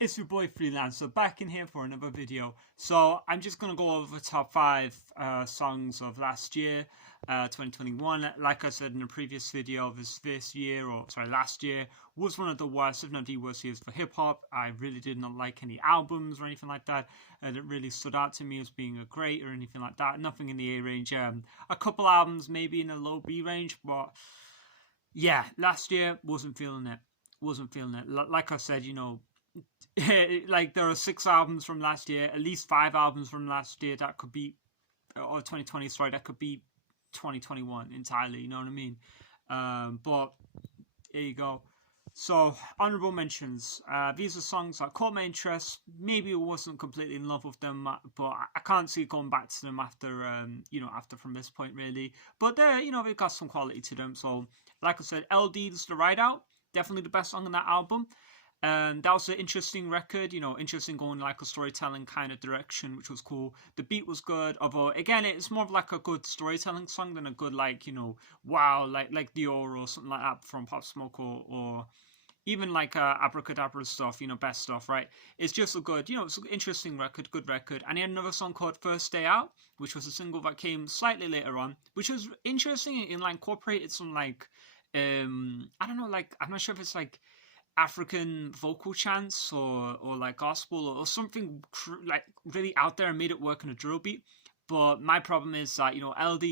It's your boy Freelancer back in here for another video. So I'm just gonna go over top 5 songs of last year, 2021. Like I said in a previous video, this year, or sorry, last year was one of the worst, if not the worst years for hip hop. I really did not like any albums or anything like that that really stood out to me as being a great or anything like that. Nothing in the A range. A couple albums maybe in the low B range, but yeah, last year wasn't feeling it. Wasn't feeling it. Like I said, like there are 6 albums from last year, at least 5 albums from last year that could be, or 2020, sorry, that could be 2021 entirely. You know what I mean? But there you go. So honorable mentions. These are songs that caught my interest. Maybe I wasn't completely in love with them, but I can't see going back to them after, after from this point really. But they've got some quality to them. So, like I said, LD's The Ride Out, definitely the best song on that album. That was an interesting record, interesting going like a storytelling kind of direction, which was cool. The beat was good, although again, it's more of like a good storytelling song than a good wow, like Dior or something like that from Pop Smoke or even like Abra Cadabra stuff, best stuff, right? It's just a good, it's an interesting record, good record. And he had another song called First Day Out, which was a single that came slightly later on, which was interesting and like incorporated some I don't know, like I'm not sure if it's like African vocal chants or like gospel or something like really out there and made it work in a drill beat. But my problem is that LD,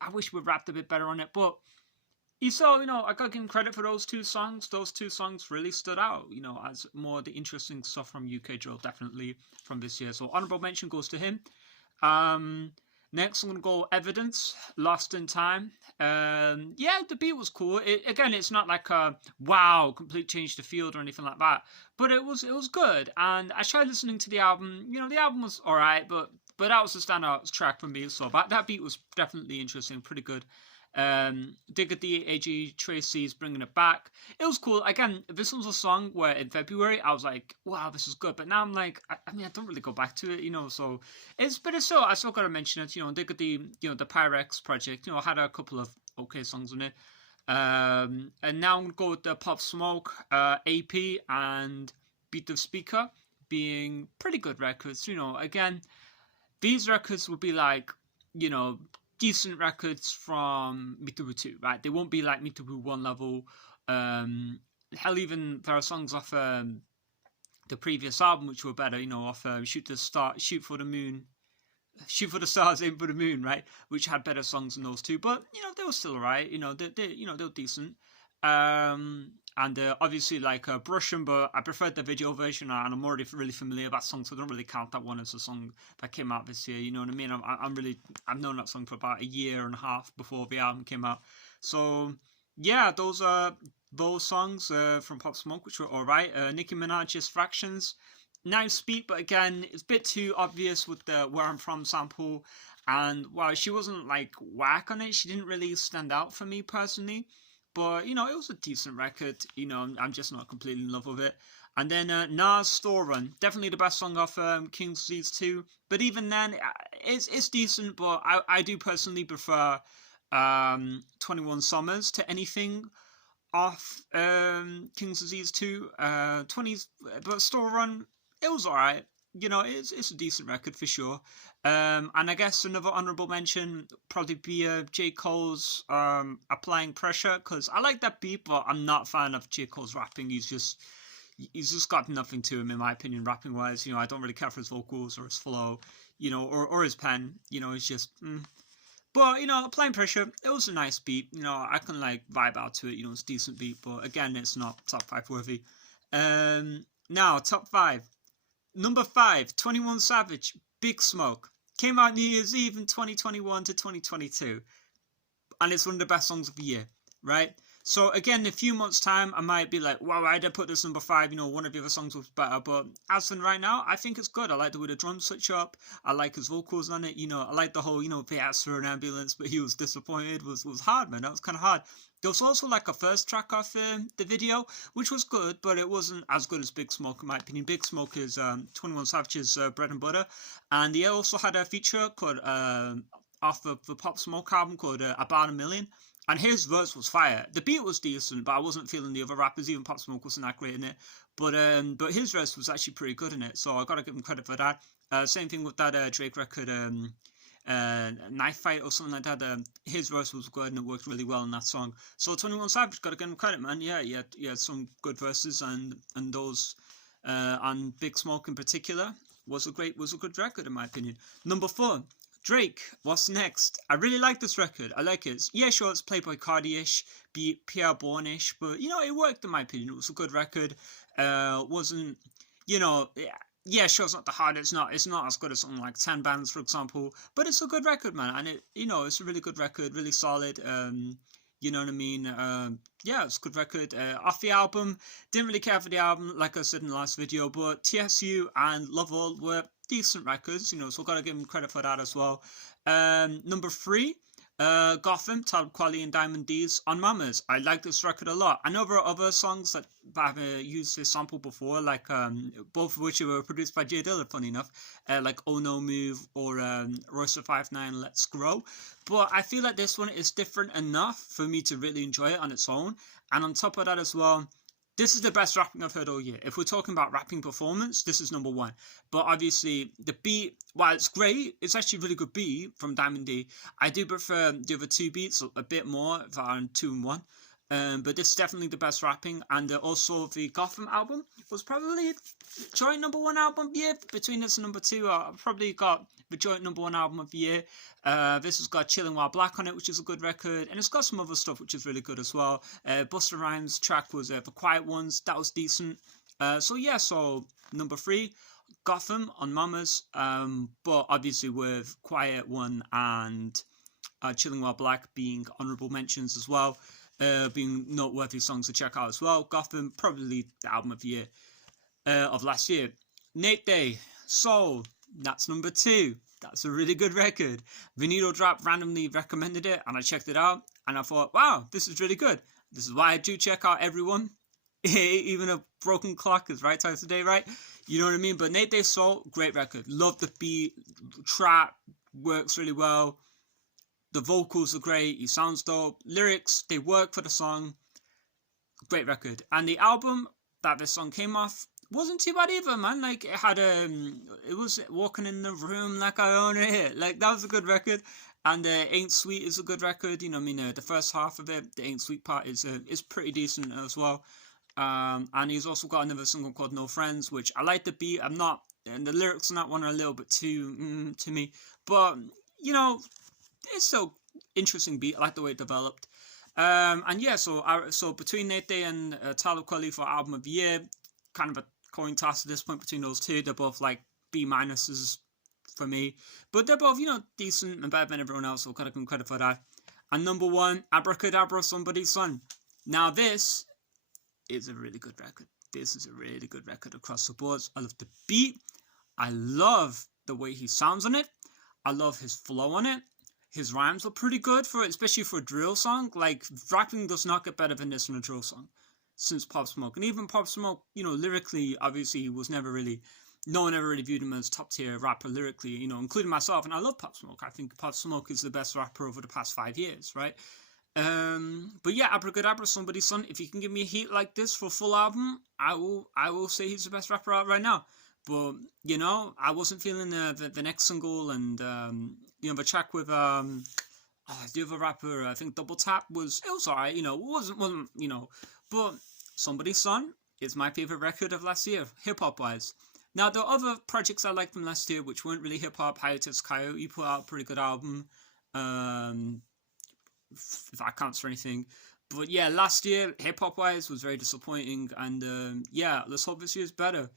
I wish we rapped a bit better on it. But you saw, I got to give him credit for those 2 songs. Those 2 songs really stood out, as more the interesting stuff from UK drill, definitely from this year. So honorable mention goes to him. Next, I'm going to go Evidence, Lost in Time. Yeah, the beat was cool. Again, it's not like a wow, complete change the field or anything like that. But it was good. And I tried listening to the album. The album was alright, but that was the standout track for me. So that beat was definitely interesting, pretty good. Diggity AG Tracy's bringing it back. It was cool. Again, this was a song where in February I was like, wow, this is good. But now I'm like, I mean, I don't really go back to it, so but it's still, I still gotta mention it, Diggity, the Pyrex project, had a couple of okay songs on it. And now I'm gonna go with the Pop Smoke, AP and Beat the Speaker being pretty good records. Again, these records would be like, decent records from Mitubu 2, right? They won't be like Mitubu 1 level. Hell, even there are songs off the previous album which were better, off Shoot for the Moon, Shoot for the Stars, Aim for the Moon, right? Which had better songs than those 2, but they were still alright. They were decent. And obviously like Brushing, but I preferred the video version, and I'm already really familiar with that song, so I don't really count that one as a song that came out this year. You know what I mean? I've known that song for about a year and a half before the album came out. So yeah, those are those songs from Pop Smoke, which were alright. Nicki Minaj's Fractions, nice beat, but again, it's a bit too obvious with the Where I'm From sample. And while she wasn't like whack on it, she didn't really stand out for me personally. But, it was a decent record. I'm just not completely in love with it. And then Nas Store Run, definitely the best song off King's Disease 2. But even then, it's decent, but I do personally prefer 21 Summers to anything off King's Disease 2. But Store Run, it was alright. It's a decent record for sure. And I guess another honorable mention probably be J. Cole's Applying Pressure, because I like that beat, but I'm not a fan of J. Cole's rapping. He's just got nothing to him, in my opinion, rapping wise. I don't really care for his vocals or his flow, or his pen. It's just. But Applying Pressure, it was a nice beat. I can like vibe out to it. It's a decent beat, but again, it's not top 5 worthy. Now top 5. Number 5, 21 Savage, Big Smoke. Came out New Year's Eve in 2021 to 2022. And it's one of the best songs of the year, right? So again, in a few months' time, I might be like, wow, why'd I put this number 5? One of the other songs was better. But as for right now, I think it's good. I like the way the drums switch up. I like his vocals on it. I like the whole, they asked for an ambulance, but he was disappointed. Was hard, man. That was kind of hard. There was also like a first track off the video, which was good, but it wasn't as good as Big Smoke, in my opinion. Big Smoke is 21 Savage's bread and butter. And he also had a feature called off of the Pop Smoke album called About a Million. and his verse was fire. The beat was decent, but I wasn't feeling the other rappers. Even Pop Smoke wasn't that great in it, but his verse was actually pretty good in it. So I gotta give him credit for that. Same thing with that Drake record, Knife Fight or something like that. His verse was good and it worked really well in that song. So 21 Savage, gotta give him credit, man. Yeah, he had some good verses, and those and Big Smoke in particular was a good record in my opinion. Number 4, Drake. What's next? I really like this record. I like it. Yeah, sure, it's Playboy Cardi-ish, Pierre Bourne-ish, but it worked in my opinion. It was a good record. Wasn't yeah, sure, it's not the hardest. It's not as good as something like 10 Bands, for example, but it's a good record, man, and it's a really good record, really solid. You know what I mean? Yeah, it's a good record. Off the album, didn't really care for the album, like I said in the last video, but TSU and Love All were decent records, so gotta give him credit for that as well. Number 3, Gotham, Talib, Kweli, and Diamond D's On Mamas. I like this record a lot. I know there are other songs that I've used this sample before, like both of which were produced by J Dilla, funny enough, like Oh No Move or Royce da 5'9" Let's Grow. But I feel like this one is different enough for me to really enjoy it on its own. And on top of that as well, this is the best rapping I've heard all year. If we're talking about rapping performance, this is number 1. But obviously, the beat, while it's great, it's actually a really good beat from Diamond D. I do prefer the other 2 beats a bit more, that are 2 and 1. But this is definitely the best rapping. And also the Gotham album was probably joint number 1 album of the year. Between this and number 2, I probably got the joint number 1 album of the year. This has got Chillin' While Black on it, which is a good record, and it's got some other stuff which is really good as well. Busta Rhymes' track was The Quiet Ones, that was decent. So number 3, Gotham on Mamas, but obviously with Quiet One and Chillin' While Black being honourable mentions as well, being noteworthy songs to check out as well. Gotham, probably the album of the year of last year. Nate Day, Soul, that's number 2. That's a really good record. Vinilo Drop randomly recommended it, and I checked it out, and I thought, wow, this is really good. This is why I do check out everyone. Even a broken clock is right times a day, right? You know what I mean? But Nate Day Soul, great record. Love the beat. Trap works really well. The vocals are great. He sounds dope. Lyrics, they work for the song. Great record. And the album that this song came off wasn't too bad either, man. Like, it had it was Walking in the Room Like I Own It. Like, that was a good record. And Ain't Sweet is a good record. The first half of it, the Ain't Sweet part is pretty decent as well. And he's also got another single called No Friends, which I like the beat. And the lyrics on that one are a little bit too to me, but it's still interesting beat. I like the way it developed. And yeah, so between Nate Day and Talib Kweli for album of the year, kind of a coin toss at this point between those 2. They're both like B minuses for me, but they're both decent and better than everyone else, so gotta give them credit for that. And number 1, Abracadabra, Somebody's Son. Now this is a really good record. This is a really good record across the board. I love the beat. I love the way he sounds on it. I love his flow on it. His rhymes are pretty good for it, especially for a drill song. Like, rapping does not get better than this in a drill song since Pop Smoke. And even Pop Smoke, lyrically, obviously, no one ever really viewed him as top tier rapper lyrically, including myself. And I love Pop Smoke. I think Pop Smoke is the best rapper over the past 5 years, right? But yeah, Abracadabra, Somebody's Son. If you can give me a heat like this for a full album, I will say he's the best rapper out right now. But I wasn't feeling the next single, and the track with the other rapper, I think Double Tap it was alright. It wasn't but Somebody's Son is my favorite record of last year, hip hop wise. Now there are other projects I liked from last year which weren't really hip hop. Hiatus Coyote put out a pretty good album. If that counts for anything. But yeah, last year, hip-hop wise, was very disappointing. And yeah, let's hope this year's better.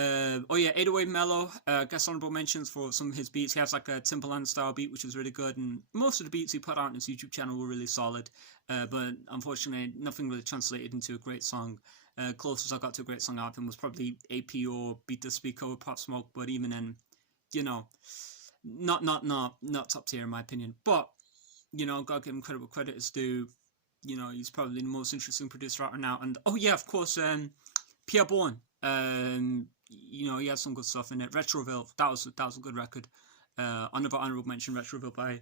808 Mellow, guest honorable mentions for some of his beats. He has like a Timbaland style beat, which was really good. And most of the beats he put out on his YouTube channel were really solid. But unfortunately, nothing really translated into a great song. Closest I got to a great song out of him was probably AP or Beat the Speaker with Pop Smoke. But even then, not top tier in my opinion. But gotta give him credit where credit is due. He's probably the most interesting producer out now. And oh yeah, of course, Pierre Bourne. He has some good stuff in it. Retroville, that was a good record. Another honorable mention, Retroville by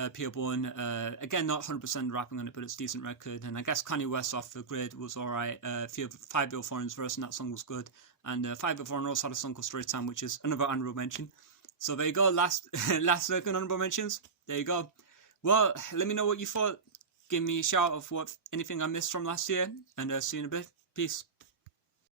Peerborn. Again, not 100% rapping on it, but it's a decent record. And I guess Kanye West off the Grid was alright. 504's verse in that song was good. And 504 also had a song called Story Time, which is another honorable mention. So there you go. Last second honorable mentions. There you go. Well, let me know what you thought. Give me a shout of anything I missed from last year. And see you in a bit. Peace.